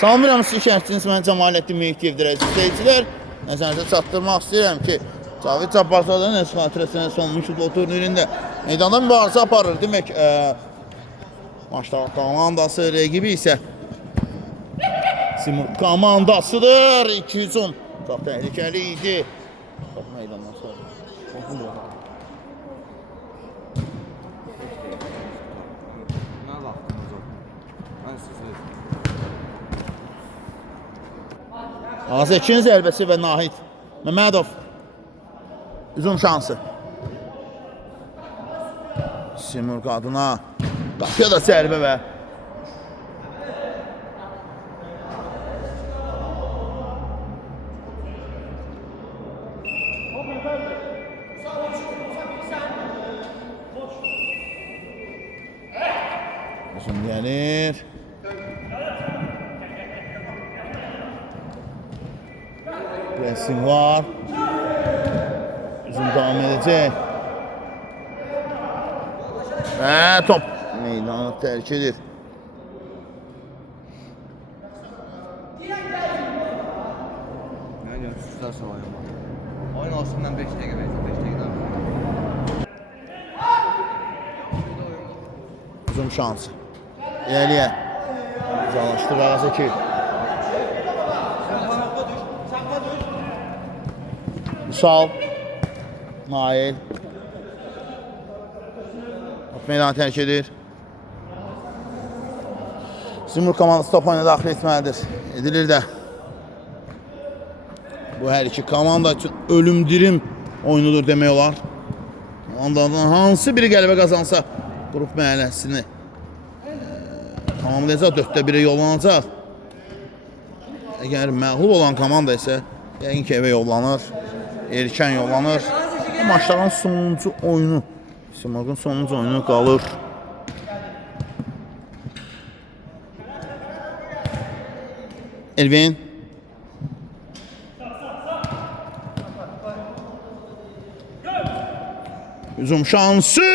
Salmıram sizi şərtçiniz, mən Cəmaləddin Mehdiyev izləyicilər. Nəzərinizə çatdırmaq istəyirəm ki, Cavid Cabbarzadə Nəs xatirəsinə sonuncu futbol turnirində meydanda mübarizə aparır. Demək, maçda komandası rəqibi isə Simurq komandasıdır. 210. Çox təhlükəli idi. Top meydandan sonra. Azəkin zərbəsi və Nahid Məmmədov hücum şansı. Simurq adına qapıya da zərbə və hücum gəlir. Pressing var. Hücum devam edecek. Və top meydanı tərk edir. Oyun olsundan 5 dəqiqə versin, 5 dəqiqə. Hücum şansı. İləliyə. Calaşdır Ağzaki. Sal. Nail. Meydanı tərk edir. Simurq komandası top oyuna daxil etməlidir. Edilir də. Bu hər iki komanda üçün ölüm-dirim oyunudur demək olar. Komandadan hansı biri qələbə qazansa qrup mərhələsini tamamlayacaq, 4-də 1-ə yollanacaq. Əgər məğlub olan komanda isə yəqin ki evə yollanır, erkən yollanır. Bu maçların sonuncu oyunu, Simurqun sonuncu oyunu qalır. Elvin. Hücum şansı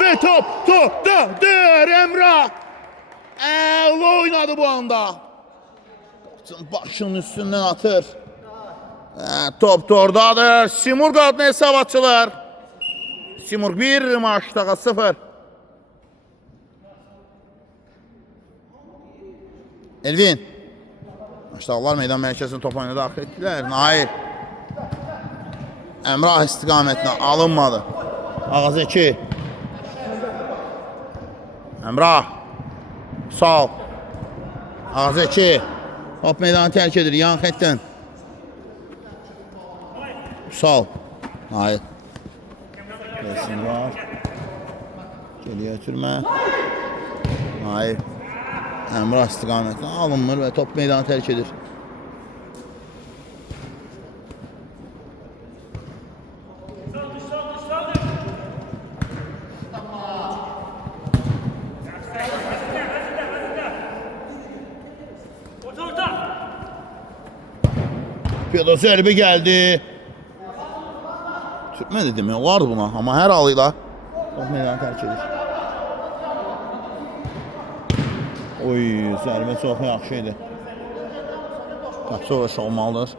və topdadır Emrah. Əla oynadı bu anda. Başının üstündən atır. Top da oradadır. Simurq adına hesab açılır. Simurq 1, Maçdağa 0. Elvin. Maçdağlar meydan mərkəzinin top oyuna daxil etdilər. Nail. Əmrah istiqamətinə alınmadı. Ağzaki. Əmrah. Sal. Ağzaki. Top meydanı tərk edir. Yan xətdən. Sal. Nail. Resim var. Geriyə ötürmə. Nail. Əmrah istiqamətinə alınmır və top meydanı tərk edir. Piyada zərbə gəldi. Türkmədi demək olar buna, amma hər halıyla top meydanı tərk edir. Oy, zərbə çox yaxşı idi. Qapısı uğraşı olmalıdır.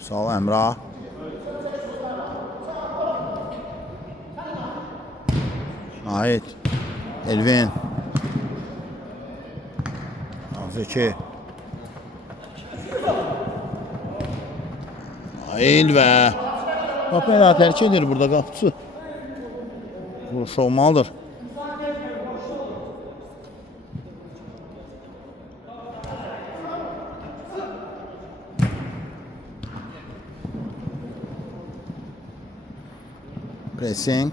Sağ ol Əmrah. Nail. Elvin. Azəki. Nail və top meydanı tərk edir burada qapısı. Vuruş olmalıdır. Pressing.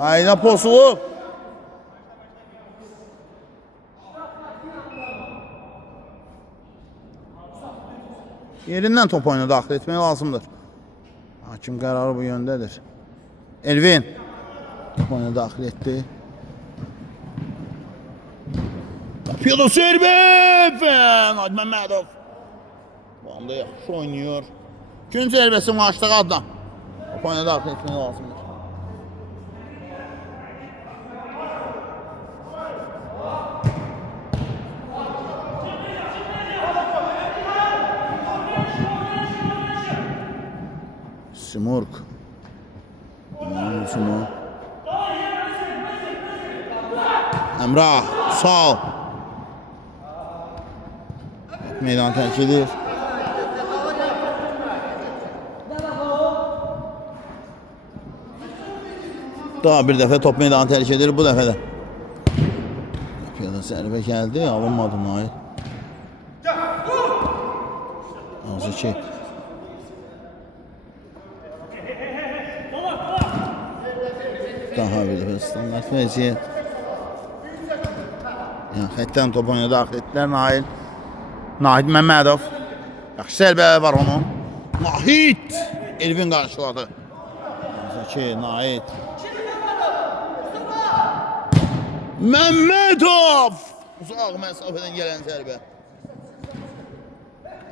Qayna pozulub. Yerindən top oyuna daxil etmək lazımdır. Hakim qərarı bu yöndədir. Elvin top oyuna daxil etdi. Kapıyordu zərbə və Nahid Məmmədov. Bu anda yaxşı oynuyor. Gün zərbəsi maçlığı adına. Top oyuna daxil etmək lazımdır. Simurg. Emrah, sağ ol. Meydan terk edir. Daha bir dəfə top meydanı terk edir, bu dəfə də. Yapıya da zərbə gəldi, alınmadı Nail. Azı ki. Daha bir dəfə standart vəziyyət. Xəttdən top oyuna daxil etdilər Nail. Nahid Məmmədov. Yaxşı zərbələri var onun. Nahid! Elvin qarşıladı. Zəki, Nahid. Məmmədov! Uzaq məsafədən gələn zərbə.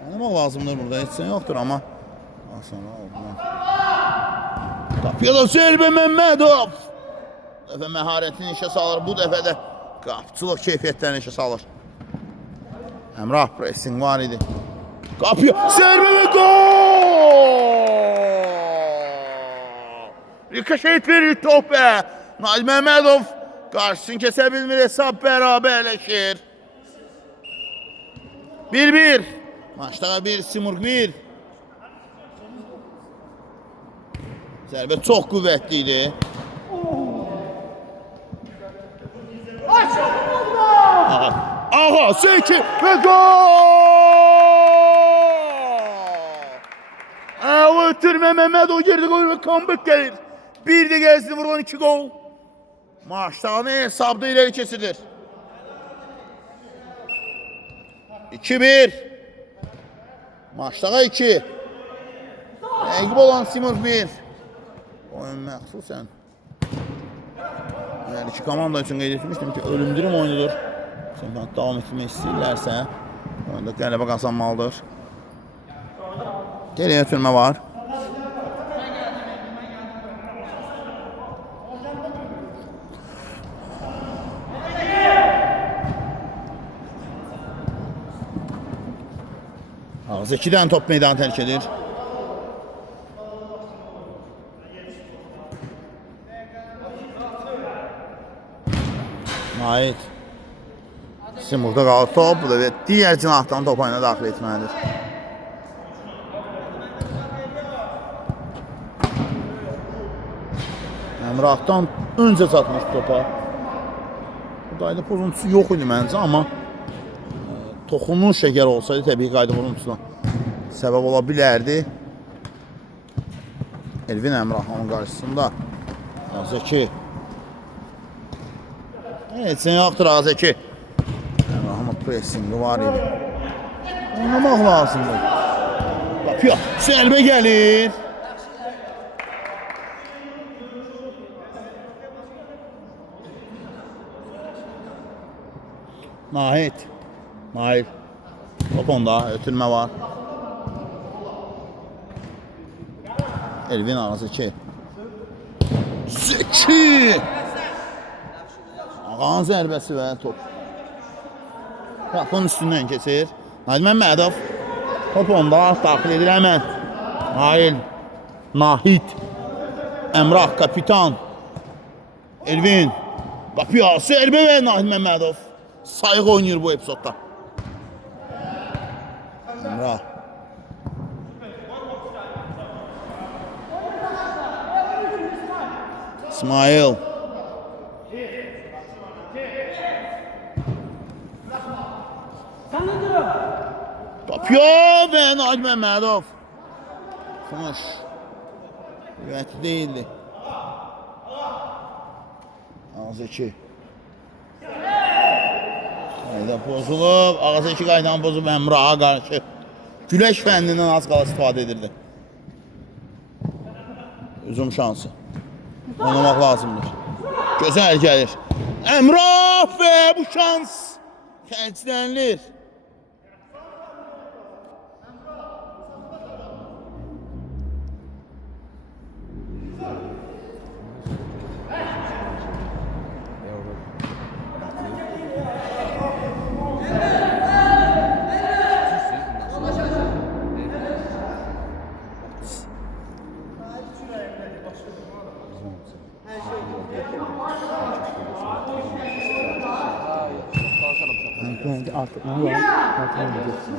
Anlamaq lazımdır burada, heç sən yoxdur amma. Qapıya da zərbə Məmmədov! Bu dəfə məharətini işə salır, bu dəfə də qapçılıq keyfiyyətlərini işə salır. Emrah pressing var idi. Kapıyor. Zərbə və gol! Rikoşet verir topa. Nahid Məmmədov qarşısını kəsə bilmir. Hesab bərabərləşir. 1-1. Maçda 1, Simurg 1. Zərbə çox qüvvətli idi. Aha, Zeki ve gol! Ötürme Məmmədov girdi gol ve comeback gelir. Bir de gelsin vurulan 2 gol. Maçtağını hesabda ileri kesilir. 2-1. Maçtağa 2. Əqib olan Simurg 1. Oyun məxsusən. Yani iki komanda için qeyd etmişdim ki, ölümdürüm oyunudur. Çempionat davam etmək istəyirlərsə, oyunda qələbə qazanmalıdır. Geriyə ötürmə var. Ağız 2-dən top meydanı tərk edir. Nahid. Simurg'da qalır top, bu da digər cinahdan top oyuna daxil etməlidir. Emrah'dan öncə çatmış topa. Bu qayda pozuntusu yox idi məncə, amma toxunmuş şəkər olsaydı təbii qayda pozuntusuna səbəb ola bilərdi. Elvin Emrah onun qarşısında. Zeki. Heç sən yoxdur Zeki. Emrah'ın pressingi var idi. Oynamaq lazımdır. Yapıyor. Zərbə gəlir. Nahid. Nahid. Top onda. Ötürmə var. Elvin Zeki. Zeki! Ağanın zərbəsi və top. Qapının üstündən keçir. Nahid Məmmədov. Top onda daxil edir həmən. Nahid. Emrah kapitan. Elvin. Qapıya zərbə və Nahid Məmmədov. Sayıq oynayır bu epizodda. Emrah. İsmail. Kapıyor ve Nahid Məmmədov. Konuş. Güvətli değildi. Zeki. Qayda pozulub. Zeki qaydanı pozub Emrah'a qarşı. Güləş fəndindən az qala istifadə edirdi. Hücum şansı. Oynamaq lazımdır. Gözəl gəlir. Emrah ve bu şans Xərclənilir. Artık ne var? Artık ne diyeceksin?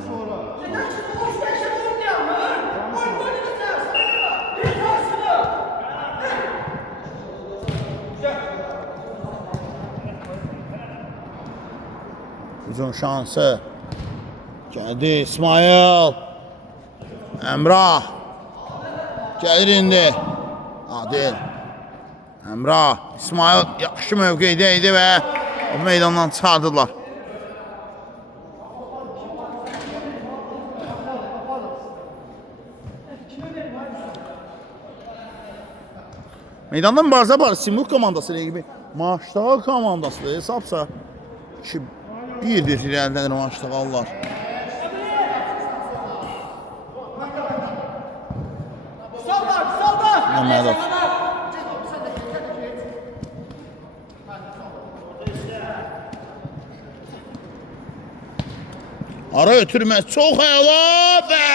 Hücum şansı. Geldi İsmail. Emrah. Gelir indi. Adil. Emrah. İsmail yaxşı mövqeydə idi və o meydandan çıxardılar. Meydanda mübarizə var. Simuk komandası ilə gibi Maçdağı komandası da hesabsa ki bir irəlidədir Maçdağlar. Məmmədov. Ara ötürməz çox əla və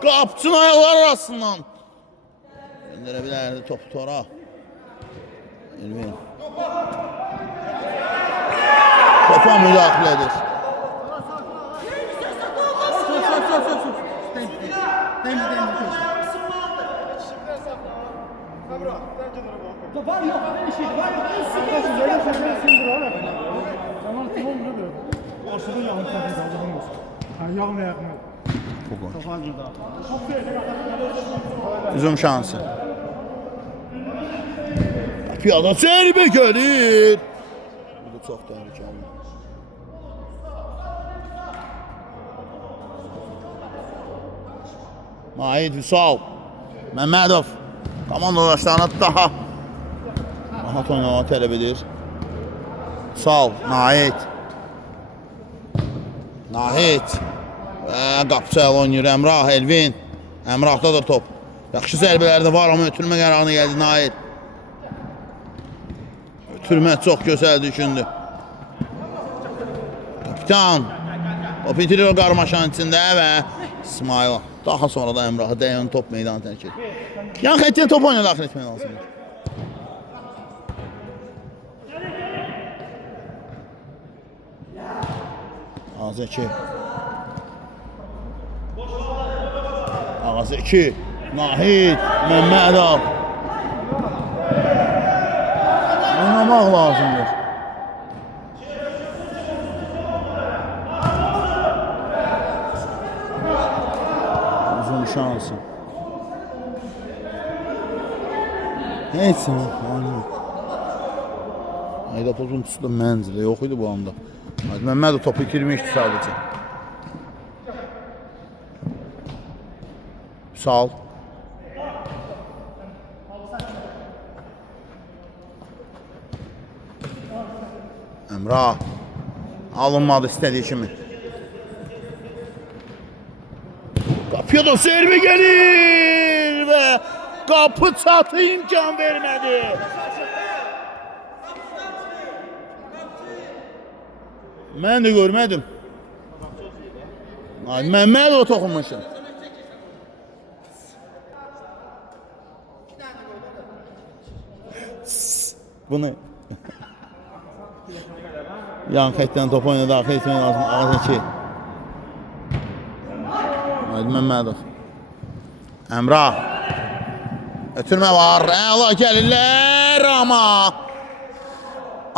qapçının ayaqlar arasından göndərə bilərdi topu tora. Elvin. Topa müdaxilədir. Var yok, bir şey var yok. Arkadaşım böyle şeyleri sindir abi. Tamam tamam böyle. Aşırı yağın tabii Allah'ın olsun. Ha yağın ayağını. Bu gol. Çok acı da. Hücum şansı. Piyada zərbə gəlir. Bu da çox təhlükəli. Mahid Vüsal. Məmmədov. Komandalaşlarına daha rahat oynamağı tələb edir. Sal, Nahid. Nahid. Və qapçı əl oynayır Əmrah, Elvin. Əmrahda da top. Yaxşı zərbələri də var, amma ötürmə qərarına gəldi Nahid. Ötürmə çox gözəl düşündü. Kapitan. O bitirir o qarmaşanın içində və İsmail. Daha sonra da Əmrahı dəyən top meydanı tərk edir. Yan xəttiyə top oyuna daxil etmək lazımdır. Azəki. Azəki. Nahid. Məmmədov. Oynamaq lazımdır. Uzun şansı. Neyse. Aydap uzuntusu da mənzilə yox idi bu anda. Məmmədov topu itirmişdi sadəcə. Sal. Əmrah. Alınmadı istədiyi kimi. Qapıya da zərbə gəlir və qapı çatı imkan vermədi. Mən də görmədim. Məmmədov toxunmuşum. Bunu yan xətdən top oyuna daxil etmək lazım. Ağzaki. Məmmədov. Əmrah. Ötürmə var. Əla gəlirlər amma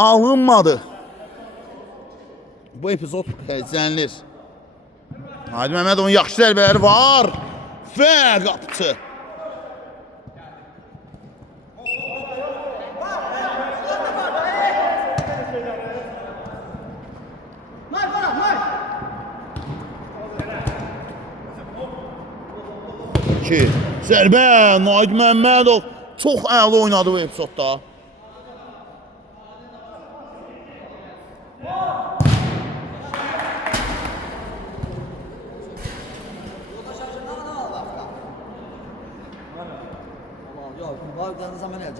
alınmadı. Bu epizod izlənilir. Hadi Məmmədovun yaxşı zərbələri var və qapçı. Zərbə Naid Məmmədov çox əla oynadı bu epizodda.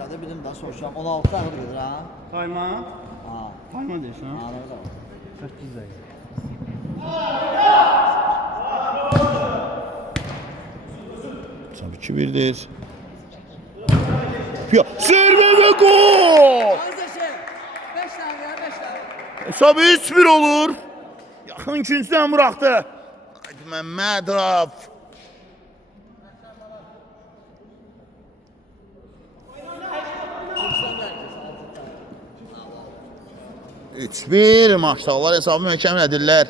Hadi bilim daha soracağım. 16 tane gelir ha. Tayma. Ha. Tayma deyirsən ha? Anladım da. 8 dəqiqə. Tabii ki birdir. Ya zərbə və gol! Azəşə. 5 tane ya 5 tane. Hesabı 3-1 olur. Yaxın ikincidən buraxdı. Haydi Məmmədov. Üç bir maşallah hesabı möhkəmlədirlər.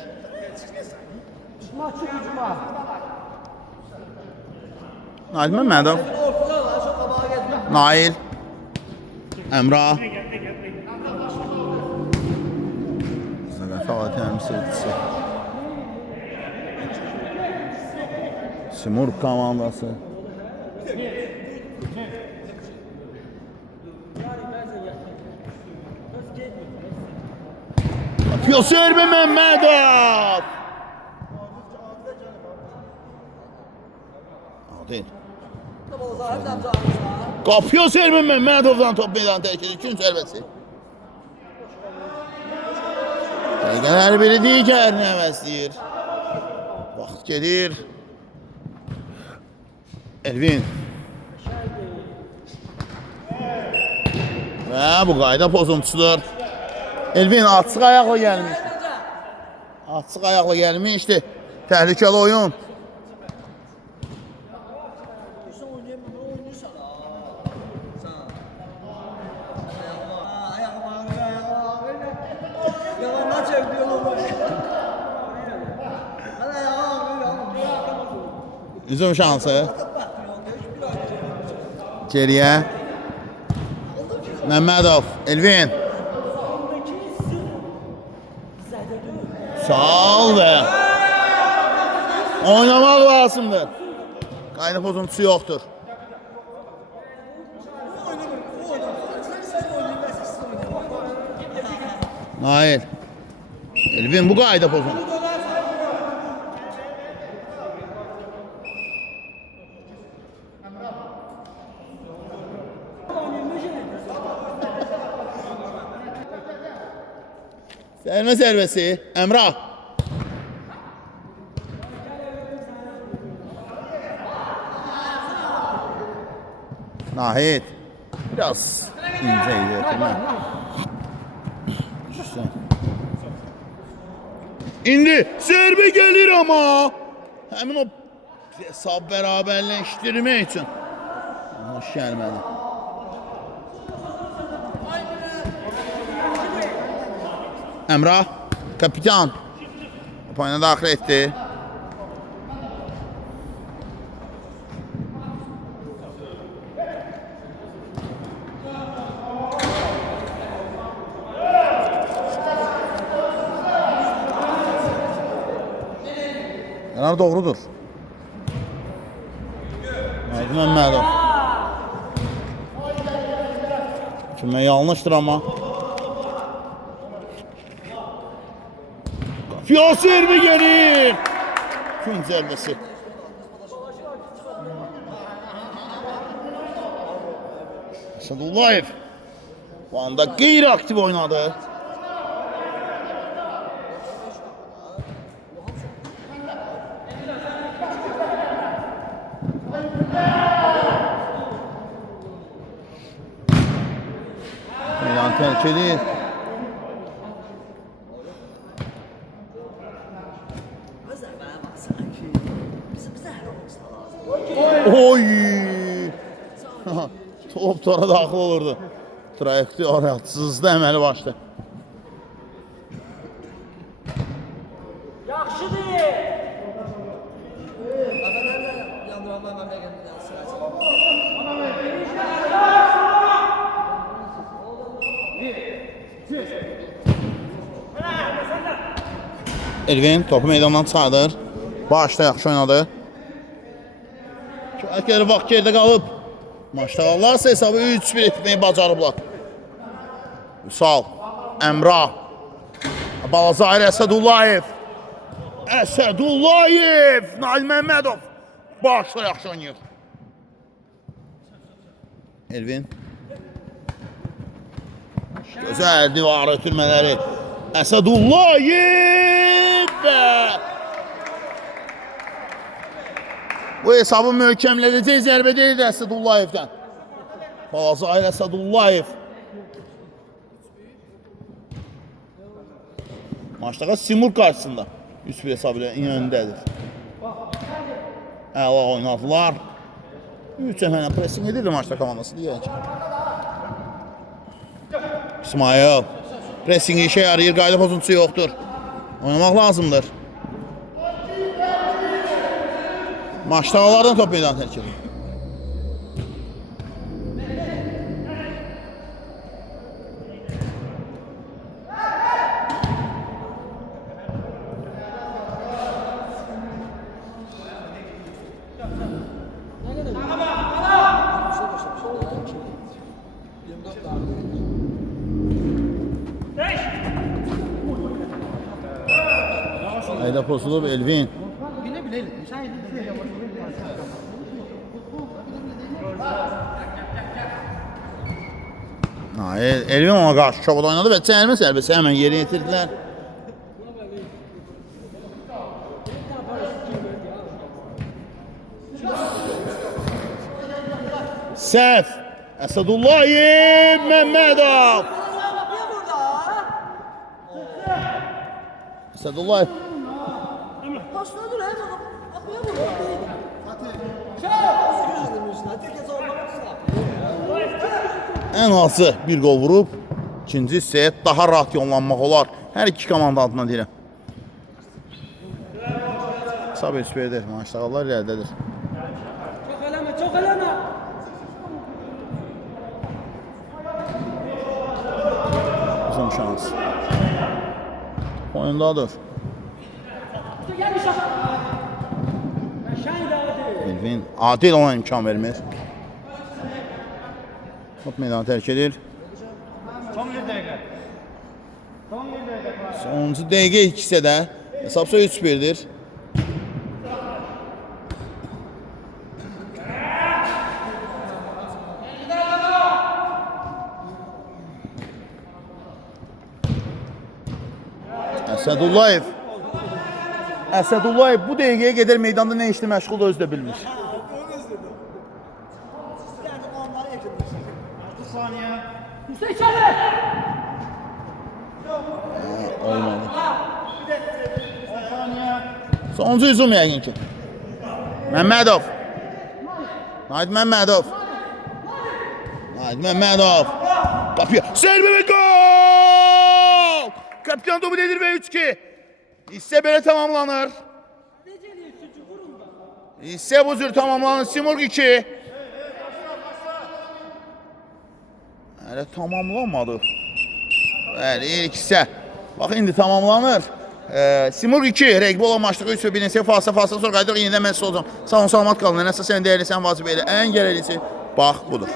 Nail Məmmədov. Ortada lan çok kabağa getmə. Nail. Əmrah. Zəqəfələ təmsilçisi. Simurq komandası. Yosir Məmmədov. Adil. Qapıyor Sermin Məmmədovdan top meydan tərk edir. Üçün zərbəsi. Dəqiqələr biri digərini əvəzləyir. Vaxt gedir. Elvin. Və bu qayda pozuntusudur. Elvin açıq ayaqla gəlmiş. Açıq ayaqla gəlmişdi. Təhlükəli oyun. Yalanlar çeviriyor oğlum. Üzüm şansı. Geriyə. Məmmədov, Elvin. Sağ ol be. Oynamaq lazımdır. Qayda pozuntusu yoxdur. Nail. Elvin bu qayda pozuntusu. Sərmə zərbəsi, Əmrah. Nahid. Biraz incə idi. İndi zərbə gəlir amma. Həmin o hesab bərabərləşdirmək üçün. Hoş gəlmədi. Əmrah, kapitan. Oyuna daxil etdi. Yanar doğrudur. Nail Məmmədov. Kimə yanlışdır amma. Yasir mi gelir? Gün zərbəsi. Asadullayev bu anda qeyri-aktiv oynadı. Meydan terk edir. Oy! Top tora daxil olurdu. Trayektoriyatsızdı əməli başda. Elvin topu meydandan çıxardır. Başda yaxşı oynadı. Kəkəri vaxt gerdə qalıb. Maşallah hesabı 3-1 etməyi bacarıblar. Üsal, Əmrah, Balazahir Əsədullayev. Əsədullayev, Nail Məmmədov. Başda yaxşı oynayır. Elvin. Gözəl divar ötürmələri. Əsədullayev bu hesabı möhkəmlədəcək zərbə deyildi Əsədullayevdən. Balaca Ayr Əsədullayev. Maçdaqa Simur qarşısında 3-1 hesabı ilə önündədir. Əla oynadılar. 3 həmənə pressing edirdi maçda komandası deyək. İsmail. Pressingi işə yarayır, qayda pozuntusu yoxdur. Oynamaq lazımdır. Maçdağalardan top meydan tərk edir. Ayda pozulub Elvin. Elvin ona qarşı çabuk oynadı və çəyirmə sərbəsi həmən yeri yetirdilər. Səhv. Əsədullayev Məmmədov. Əsədullayev. Başladı lan. Apıya vurdu. Ən azı bir gol vurub, ikinci hissəyə daha rahat yollanmaq olar. Hər iki komanda adına deyirəm. Sabir süperdir, maçdağlar irəlidədir. Çok eleme, çok eleme. Uzun şans. Oyundadır. Elvin adil ona imkan vermir. Top meydanı tərk edir. Son 1 dəqiqə. Son 1 dəqiqə. Sonuncu dəqiqə ikisi də hesabsa 3-1'dir. Əsədullayev bu dəqiqəyə qədər meydanda nə işlə məşğul özü də bilmir. Olmadı. Sonuncu hücum yəqin ki. Məmmədov. Naid Məmmədov. Naid Məmmədov. Qapıya. Zərbə və gol! Kapitan topu dedir və 3-2. Hissə belə tamamlanır. Hissə bu cür tamamlanır. Simurg 2. Hələ tamamlanmadı. Bəli, ilk hissə. Bax, indi tamamlanır. Simurg 2. Rəqbi olan maçlığı 3-1 neçə falsa sonra qayıdıq. Yenidən mən siz olacağım. Sağ olun, salamat qalın. Nəsə sən dəyərli, sən vacib elə. Ən gələlisi bax, budur.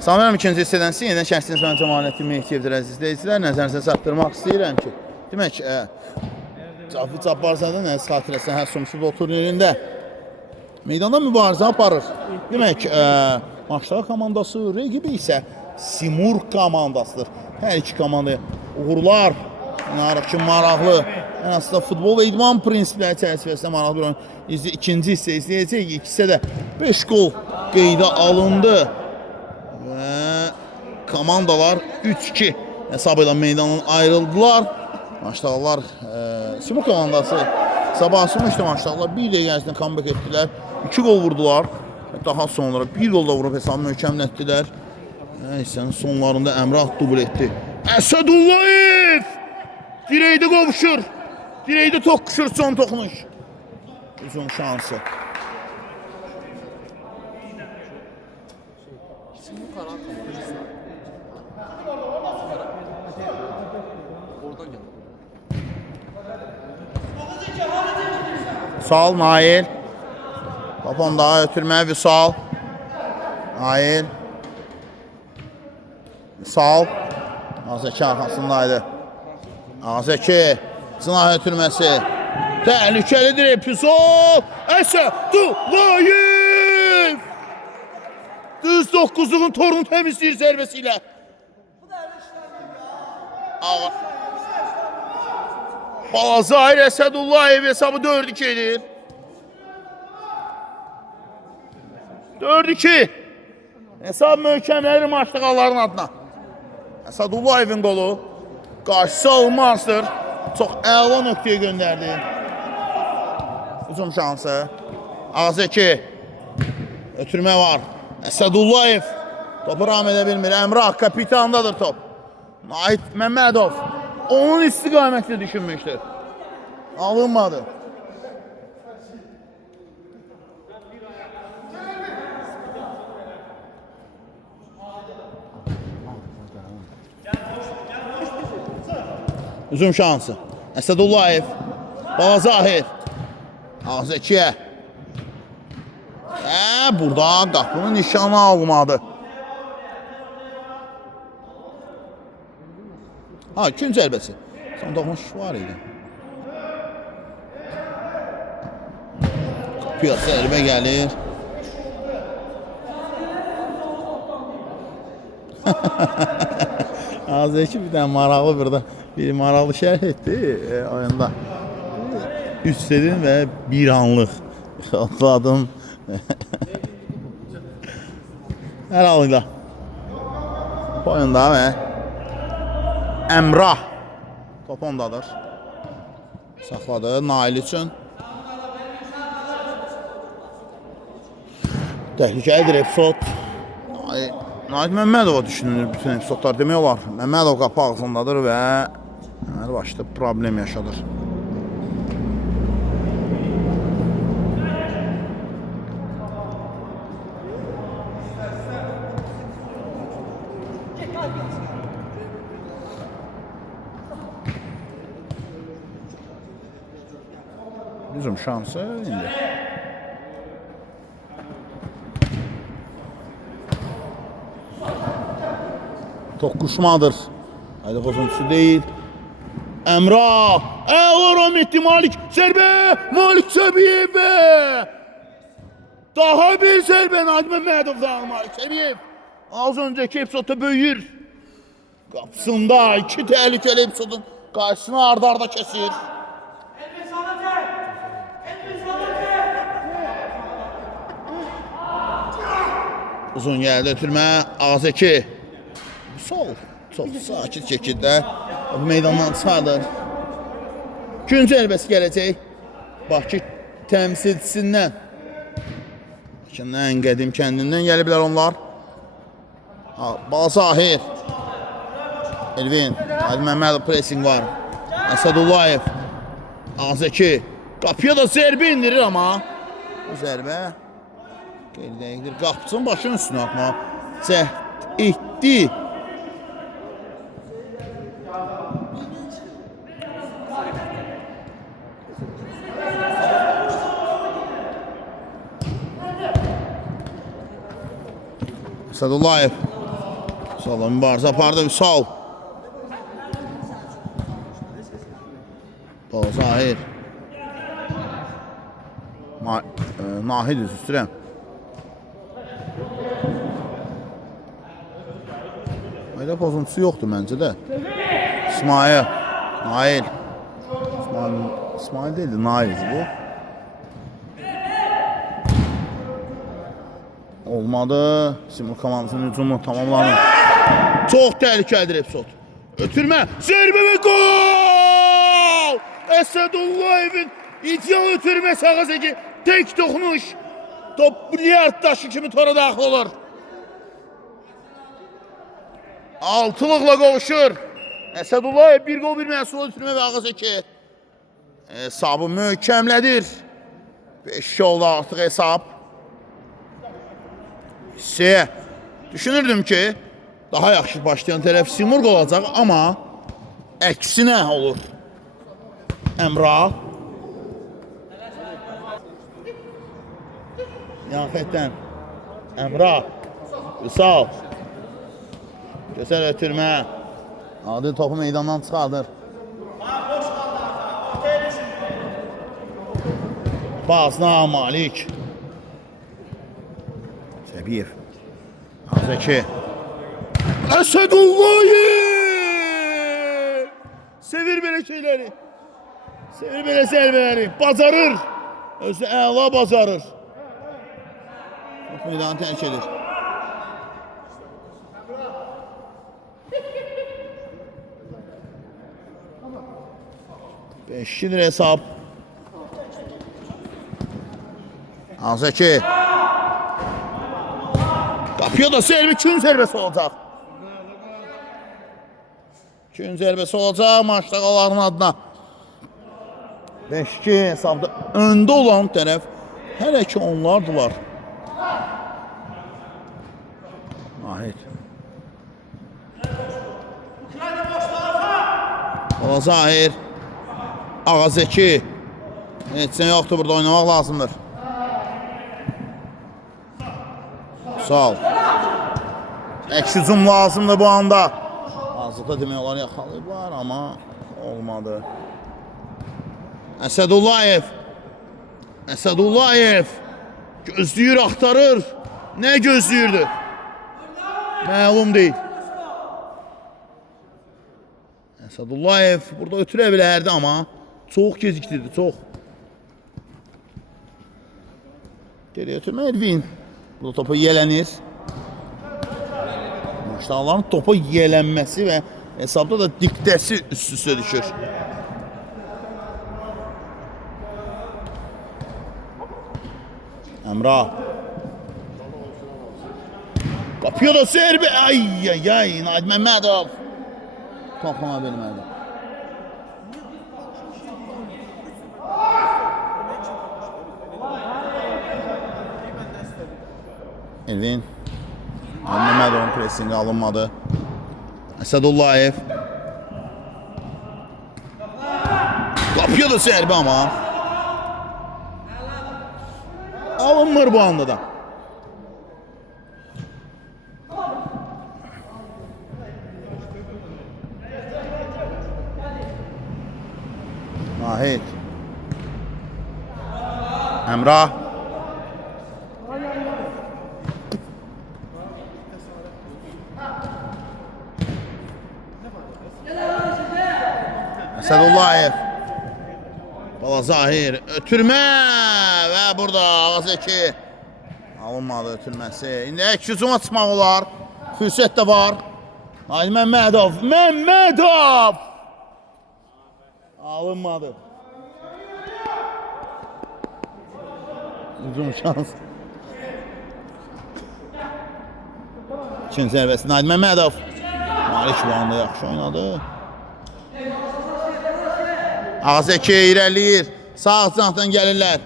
Salamlarım ikinci hissədən sizin yenidən şəxsiniz mənim Cəmaləddin Mehdievdir əziz izləyicilər. Nəzərinizə çatdırmaq istəyirəm ki, demək, Cafi Cabbarzadənin əziz xatirəsi hər Sumsudol turnirində meydanda mübarizə aparır. Demək, maçlar komandası, rəqibi isə Simurg komandasıdır. Hər iki komanda uğurlar, inanırıq ki, maraqlı, ən aslında futbol və idman prinsipləri çərçivəsində maraqlı olan ikinci hissə izləyəcək. İkisi də 5 gol qeydə alındı. Və komandalar 3-2 hesabı ilə meydandan ayrıldılar. Maçdağlar Simurg komandası sabah açılmışdı maçdağlar. Bir dəqiqə ərzində comeback etdilər. 2 gol vurdular. Daha sonra bir gol da vurub hesabı möhkəmlətdilər. Hissənin sonlarında Əmrah dubl etdi. Əsədullayev! Dirəkdə qovuşur. Dirəkdə toqquşur son toxunuş. Uzun şansı. Sal Nail. Papon daha ötürməyə Vüsal. Nail. Vüsal. Azəki arxasındaydı. Azəki. Sınah ötürməsi. Təhlükəlidir epizod. Əsədullayev. Düz 9'luğun torunu təmizləyir zərbəsiylə. Balazahir Əsədullayev hesabı 4-2 edir. 4-2. Hesab möhkəmlənir maçlıqaların adına. Əsədullayevin qolu. Qarşısı alınmazdır. Çox əla nöqtəyə göndərdi. Hücum şansı. Azəki. Ötürmə var. Əsədullayev. Topu ram edə bilmir. Əmrah kapitandadır top. Nahid Məmmədov. Onun istiqamətli düşünmüşdür. Alınmadı. Hücum şansı. Əsədullayev. Balazahir. Azəkiyə. Burada qapının nişanı almadı. Gün zərbəsi. Son toxunuş var idi. Qapıya zərbə gəlir. Azəki bir dənə maraqlı bir maraqlı şərh etdi oyunda. Üstedin və bir anlıq. Xatladım. Hər halıyla. Oyunda və Əmrah top ondadır. Saxladı Nail üçün. Təhlükəlidir epizod. Nail Məmmədova düşünülür bütün epizodlar demək olar. Məmmədov qapı ağzındadır və əməli başda problem yaşadır. Hücum şansı indi. Toqquşmadır. Haydi pozuntusu deyil. Əmrah. Rahmetli Malik. Zərbə. Malik Səbiyev. Daha bir zərbə. Nail Məmmədov'dan Malik Səbiyev. Az önceki epizodda böyür. Qapısında iki təhlükəli epizodun qarşısını arda kesir. Uzun gəldi ötürmə. Azəki. Sol. Çox sakit şəkildə bu meydandan çıxardır. Gün zərbəsi gələcək. Bakı təmsilçisindən. Bakının ən qədim kəndindən gəliblər onlar. Balazahir. Elvin. Nail Məmmədov pressing var. Əsədullayev. Azəki. Qapıya da zərbə indirir amma. Bu zərbə qeyri-dəqiqdir. Qapıcının başının üstünə atmaq cəhd etdi. Əsədullayev. Sağla mübarizə apardı. Vüsal. Balazahir. Nahid üstürəm. Elə pozuntusu yoxdur məncə də. İsmail. Nail. İsmail deyildi, Nail bu. Olmadı. Simur komandasının hücumu tamamlanır. Çox təhlükəlidir epizod. Ötürmə. Zərbə və gol! Əsədullayevin ideal ötürməsi Azəki. Tek toxunuş. Top bilyard daşı kimi tora daxil olur. Altılıqla qovuşur. Əsədullayev bir gol bir məhsul ötürmə və Azəki. Hesabı möhkəmlədir. 5 oldu artıq hesab. Düşünürdüm ki daha yaxşı başlayan tərəf Simurq olacaq, amma əksinə olur. Əmrah. Yan xətdən. Əmrah. Vüsal. Gözəl ötürmə. Adil topu meydandan çıxardır. Bazna Malik. Səbiyev. Azəki. Əsədullayev! Sevir belə şeyləri. Sevir belə zərbələri. Bacarır. Özü əla bacarır. Top meydanı tərk edir. Beşidir hesab. Azəki. Qapıya da zərbi, gün zərbəsi olacaq. Gün zərbəsi olacaq maçdaqaların adına. 5-2 hesabda öndə olan tərəf hələ ki onlardılar. Nahid. Ola Zahir. Ağazəki. Heç nə yoxdur, burada oynamaq lazımdır. Sağ ol. Əks hücum lazımdır bu anda. Azlıqda demək olar yaxalayıblar, amma olmadı. Əsədullayev. Əsədullayev. Gözləyir, axtarır. Nə gözləyirdi? Məlum deyil. Əsədullayev burada ötürə bilərdi, amma çox gecikdirdi, çox. Geriyə ötürmə Elvin. Burada topa yelənir. Maçdağların topa yelənməsi və hesabda da diktəsi üst-üstə düşür. Əmrah. Qapıya da zərbə. Ay, Naid Məmmədov. Toplama bilmədi. Elvin. Məmmədovun presingi alınmadı. Əsədullayev. Qapıya da zərbə amma. Alınmır bu anda da. Nahid. Əmrah. Əsədullayev. Bala Zahir. Ötürmə və burada Ağazəki. Alınmadı ötürməsi. İndi əks hücuma çıxmaq olar. Fürsət də var. Nail Məmmədov. Məmmədov! Alınmadı. Hücum şans. İkinci zərbəsi Nail Məmmədov. Malik bu anda yaxşı oynadı. Ağzəki irəliyir. Sağ cantdan gəlirlər.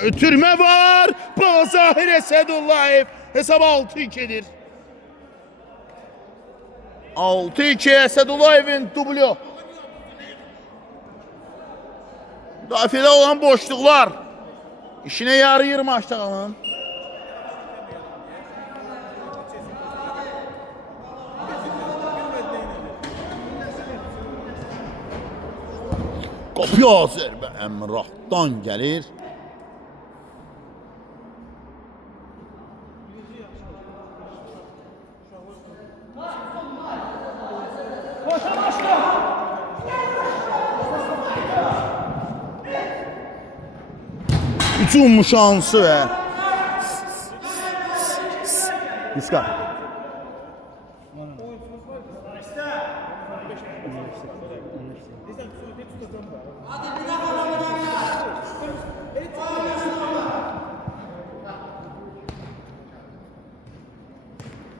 Ötürmə var. Bala Zahir Əsədullayev. Hesab 6-2'dir. 6-2 Əsədullayevin dublu. Müdafiədə olan boşluqlar işinə yarayır maçdağının. Qapıya zərbə Əmrahdan gəlir. Hücum şansı və Diska.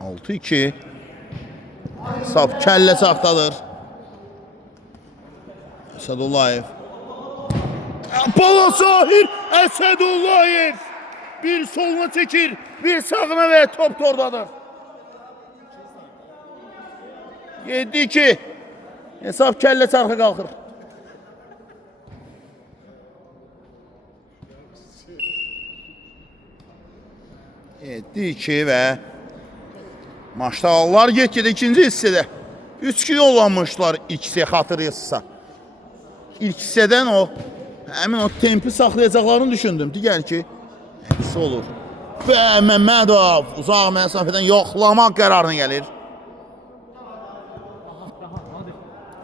Altı iki. Saf kəllə saxtadır. Əsədullayev. Bala Zahir Əsədullayev. Bir soluna çekir, bir sağına ve top oradadır. 7-2. Hesap kelle çarxı qalxır. İki ve maçdağlar getdi ikinci hissədə. 3-2 ollanmışlar ilk hissə xatırlayırsa. İlk hissədən o həmin o tempi saxlayacaqlarını düşündüm. Digər ki hepsi olur. Və Məmmədov uzaq məsafədən yoxlamaq qərarına gəlir.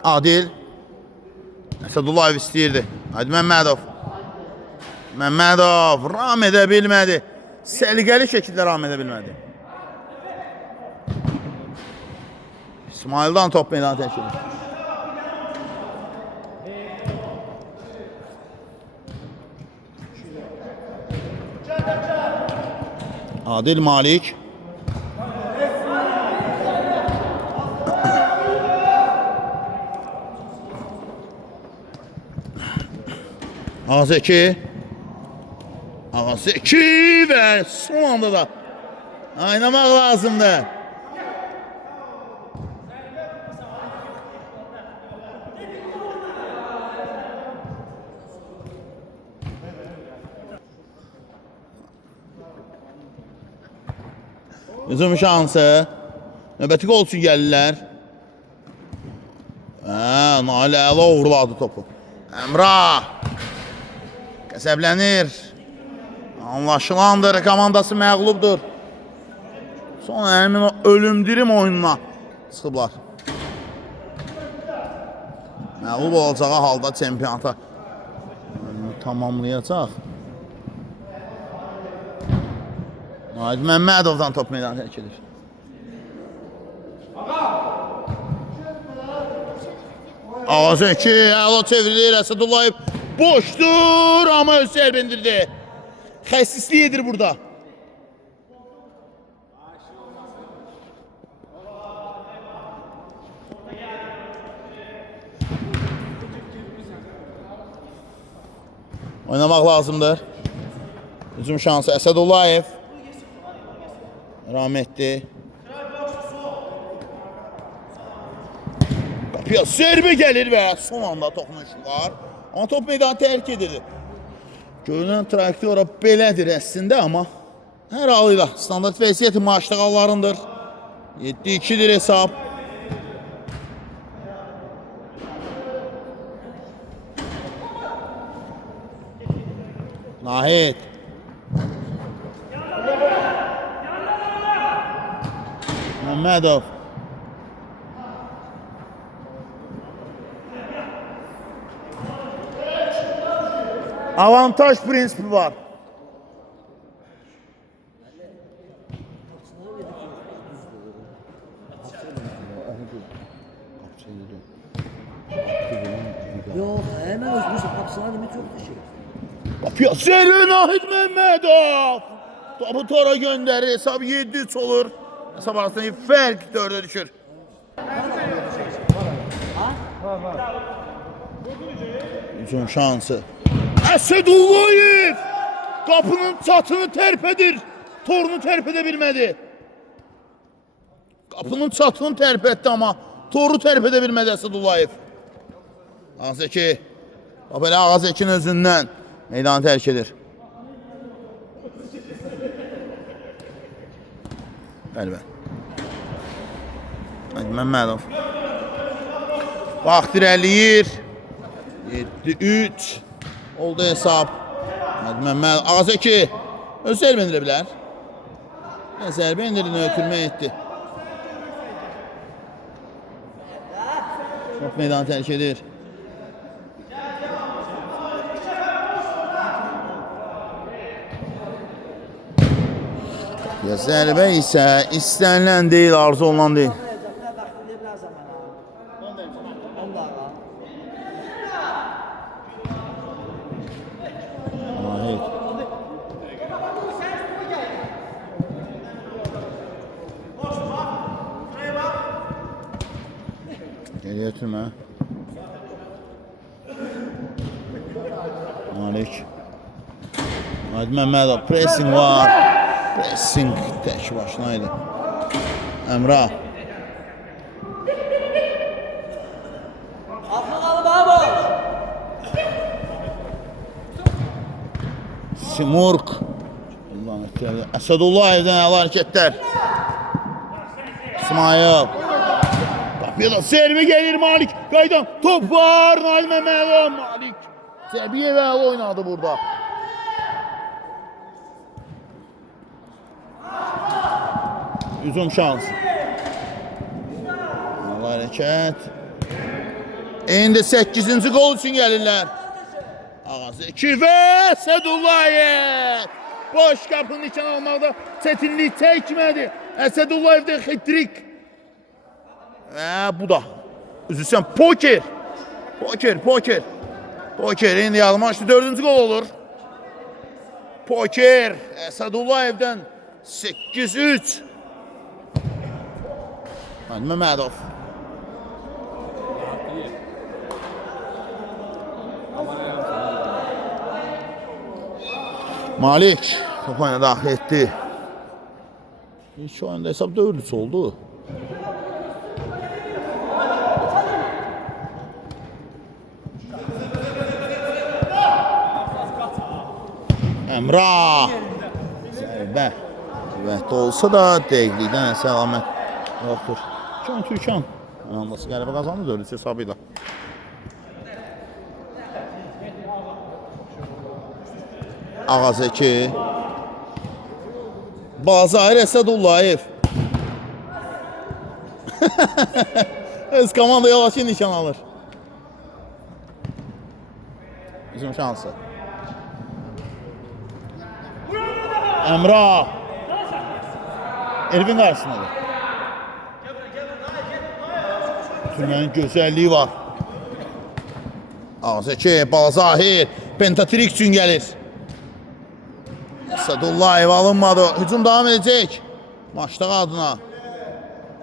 Adil. Əsədullayev istəyirdi. Hadi Məmmədov. Məmmədov ram edə bilmədi. Səliqəli şəkildə ram edə bilmədi. İsmail'dan top meydana təşkil edir. Adil Malik. Ağzeki. Ağzeki ve son anda da oynamak lazımdı. Hücum şansı. Növbəti gol üçün gəlirlər. Nail Əla uğurladı topu. Əmrah. Qəzəblənir. Anlaşılandır, komandası məğlubdur. Son həmin ölümdirim oyununa çıxıblar. Məğlub olacağı halda çempionata tamamlayacaq. Nail Məmmədovdan top meydana çəkilir. Ağzeki, Əla çevrilir, Əsədullayev boşdur, amma öz zərbə indirdi. Xəsislik edir burada. Oynamaq lazımdır. Hücum şansı Əsədullayev. Rahmetli. Qapıya zərbə gəlir və son anda toxunuşlar. Amma top meydanı tərk edirdi. Görünən trayektoriya belədir əslində, amma hər halıyla standart vəziyyəti maçda qallarındır. 7-2'dir hesab. Nahid. Məmmədov. Avantaj prinsipi var. Yok, hemen özgürsün. Kapısına limit yok da şey. Kapıya zərbə Nahid Məmmədov. Topu tora göndərir. Hesab 7-3 olur. Hesab arasında fərq 4'e düşür. Hücum şansı. Əsədullayev qapının çatını tərpədir. Torunu tərpədə bilmədi. Qapının çatını tərpətdi, amma toru tərpədə bilmədi Əsədullayev. Ağzeki. Belə Ağzekinin özündən meydanı tərk edir. Bəli. Məmmədov. Vaxt irəliyir. 7-3 oldu hesab. Məmmədov. Ağzeki öz zərbə indirə bilər. Zərbə indirini ötürmə etdi. Top meydanı tərk edir. Zərbə isə istənilən deyil, arzu olunan deyil. Geriye tümə. Malik. Hadi Məmmədov, pressing var. Pressing tək başınaydı. Əmrah. Simurq. Əsədullayevdən əla hərəkətlər. İsmail. Qapıya da zərbə gəlir Malik. Qaydan top var. Nail Məmmədov. Malik. Zərbiyə və əla oynadı burada. Hücum şansı. Əla hərəkət. İndi 8-ci gol üçün gəlirlər. Ağazəki və Əsədullayev. Boş qapının nişan almaqda çətinlik çəkmədi. Əsədullayevdə xitrik. Və bu da. Üzrsən poker. Poker. İndi yadıma açdı. 4-cü gol olur. Poker. Əsədullayevdən 8-3. Məmmədov. Malik top oyuna daxil etdi. İlk oyunda hesab 4-3 oldu. Əmrah. Zərbə. Qüvvətli olsa da dəqiqlikdən əsas əlamət yoxdur. Türkan. Anadolusu qələbə qazandı 4-3 hesabı ilə. Ağazəki. Bazahir Əsədullayev. Öz komanda yavaşı nişan alır. Bizim şansı. Əmrah. Elvin qarşısındadır. Türmənin gözəlliyi var. Ağazəki, Bazahir. Pentatrik üçün gəlir. Əsədullayev alınmadı. Hücum davam edəcək. Maçda adına.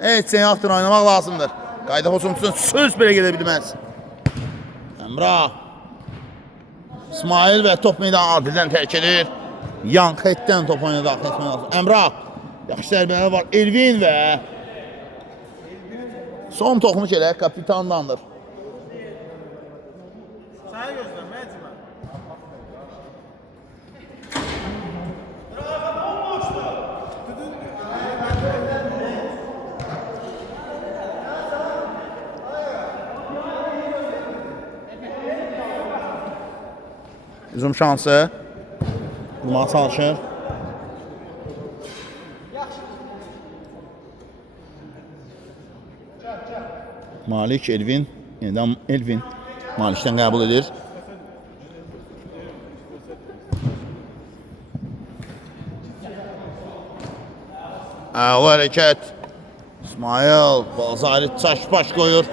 Evet, seni yaxdır oynamaq lazımdır. Qayda hücumçusun söz belə gedə bilməz. Əmrah. İsmail və top meydan Adildən tərk edir. Yan xətdən top oyuna daxil etmək lazım. Əmrah. Yaxşı zərbələri var. Elvin və son toxunuş elə kapitandandır. Səni gözləm, Məcimə. Hücum şansı. Bulmağa çalışır. Malik, Elvin. Yeniden Elvin. Malik'ten qəbul edir. Əla hərəkət. İsmail. Bazahir çaş-baş qoyur.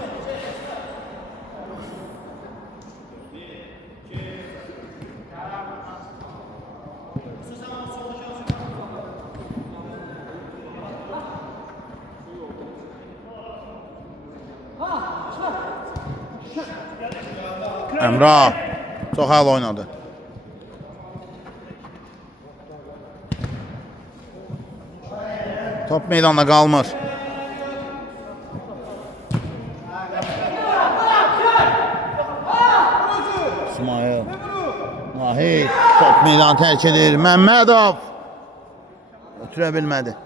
Əmrah çox əla oynadı. Top meydanda qalmır. İsmail. Nahid top meydanı tərk edir. Məmmədov ötürə bilmədi.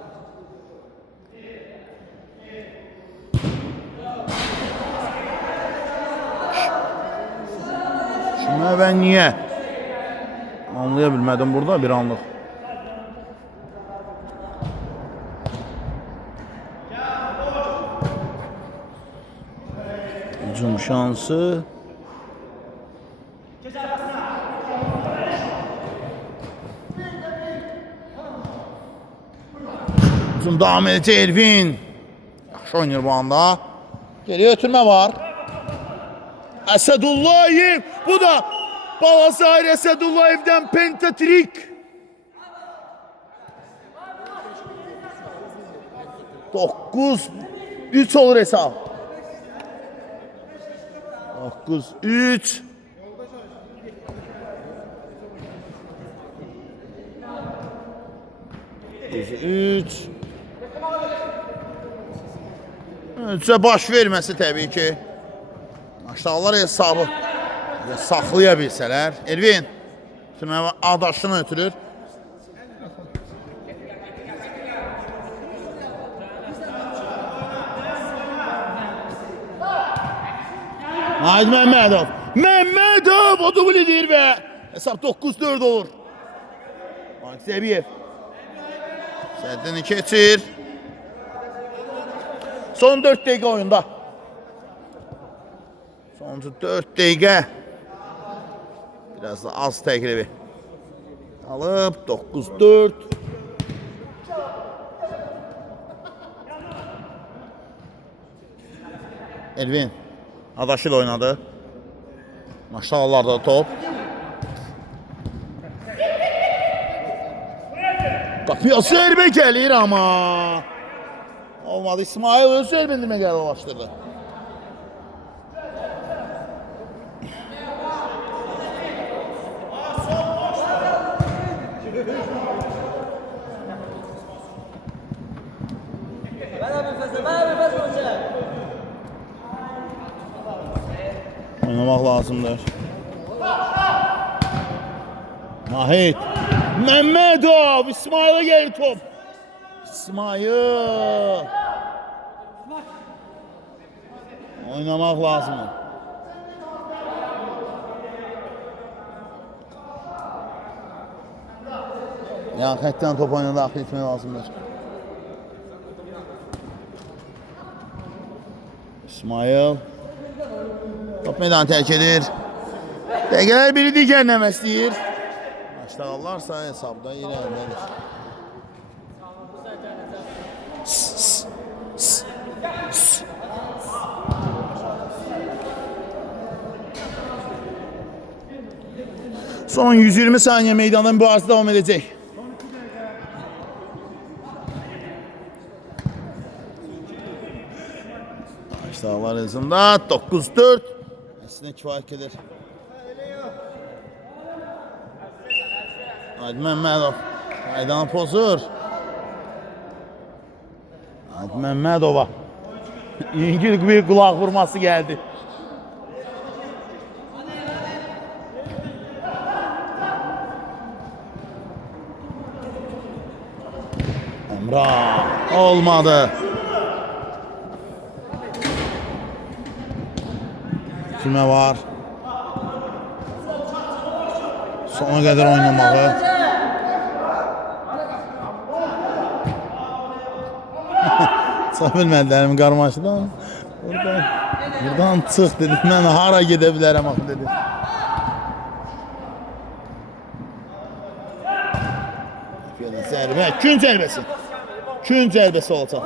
Şuna ben niye? Anlayabilmedim burada bir anlık. Hücum şansı. Hücum devam edecek Elvin. Yaxşı oynuyor bu anda. Geriye ötürme var. Əsədullayev, bu da Bazahir Əsədullayevdən pentatrik. Dokuz 3 olur hesab. 9-3. Üçə baş verməsi təbii ki. Maçdağlar hesabı saxlaya bilsələr. Elvin adaşını ötürür. Haydi Məmmədov. Məmmədov o dubl edir və hesab 9-4 olur. Maksəbiyev. Səddini keçir. Son 4 dəqiqə oyunda. Sonuncu 4 dəqiqə. Biraz da az təqribi. Alıb 9-4. Elvin adaşı ilə oynadı. Maşallarda top. Qapıya zərbə gəlir amma olmadı. İsmail öz zərbəni məqələ başladı. Oynamaq lazımdır. Mahit. Məmmədov. İsmail'e gəlir top. İsmail. Oynamaq lazımdır. Ya xətdən top oyuna daxil etmək lazımdır. İsmail. Top meydanı tərk edir. Dəqiqələr biri digər nəməs deyir. Başdağlarsa hesabda irəlidir. Son 120 saniye meydanın bu arası devam edecek. Başdağlar hızında 9-4. Əslində kifayət edir. Hadi Məmmədov. Aydan pozur. Hadi Məmmədova. İngil bir qulaq vurması geldi. Emrah. Olmadı. Kimə var? Sona qədər oynamağı. Çıxa bilmədilər qarmaşıdan. Buradan çıx dedi. Mən hara gedə bilərəm axı dedi. Zərbə, gün zərbəsi. Gün zərbəsi olacaq.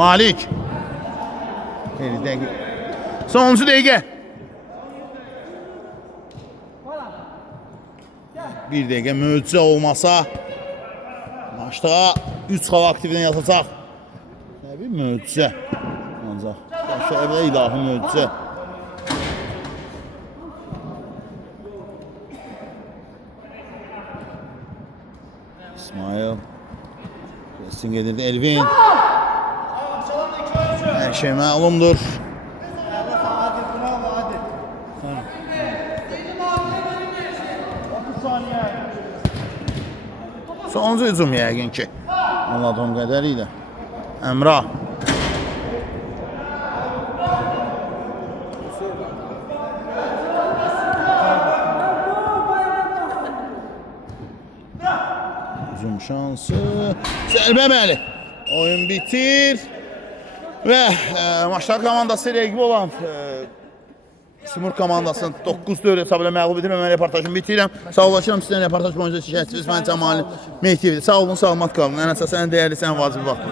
Malik. Sonuncu dəqiqə. Bir dəqiqə möcüzə olmasa maçda 3 xal aktivindən yatacaq. Bir möcüzə. Ancaq şöyle ilahi möcüzə. İsmail. Kesin gedirdi Elvin. Her şey məlumdur. Sonuncu hücum yəqin ki. Anladığım qədərilə. Emrah. Hücum şansı. Zərbə bəli. Oyun bitir. Və maçlar komandası rəqibi olan Simur komandasını 9-4 hesabıyla məğlub edir. Mən reportajımı bitirəm. Sağ olaşıram sizdən reportaj boyunca şikayətçiniz. Mən Cəmalin Mehdiyevidir. Sağ olun, salamat qalın. Ən əsas ən dəyərli sən vacib vaxtınız.